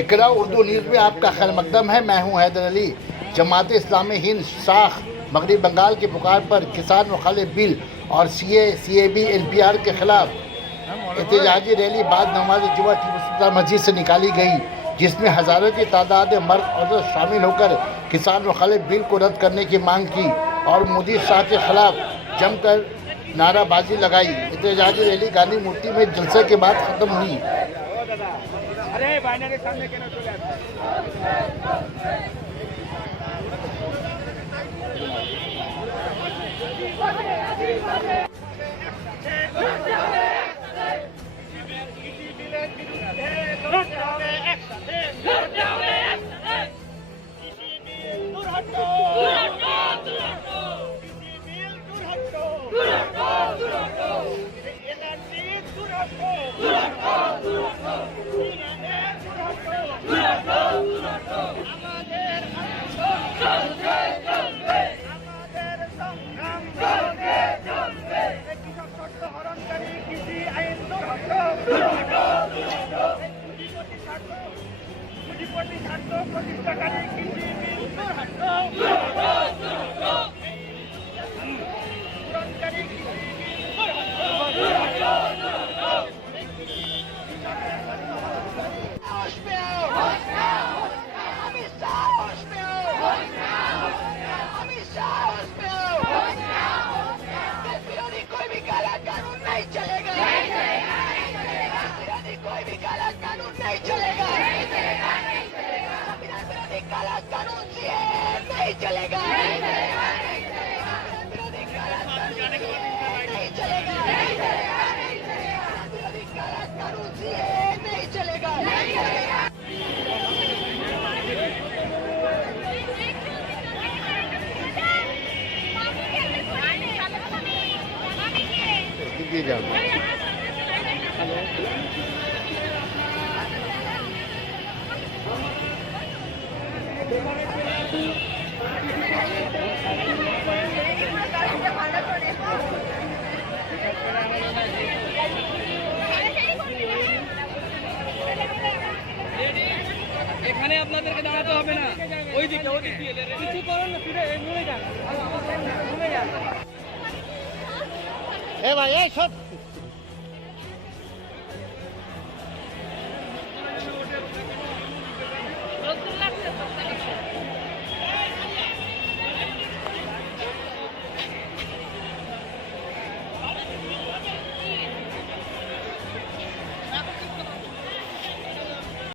इकरा Urdu news में आपका खैर मकदम है। मैं हूं हैदर अली। जमात इस्लामी हिंद शाख मगरबी बंगाल की पुकार पर किसान मुखालिफ बिल और CAB NPR के खिलाफ एहतजाजी रैली बाद नमाज जुमा टीपू मस्जिद से निकाली गई, जिसमें हज़ारों की तादाद में मर्द और शामिल होकर किसान मुखालिफ बिल को रद्द करने की मांग की और मोदी शाह के खिलाफ जमकर नाराबाजी लगाई। एहतजाजी रैली गांधी मूर्ति में जलसे के बाद खत्म हुई। अरे बाइनरी सामने के ना चले এখানে আপনাদেরকে দাঁড়াতে হবে না, ওইদিকে কিছু করেন না, ফিরে ঘুরে যান। এ ভাই এই সব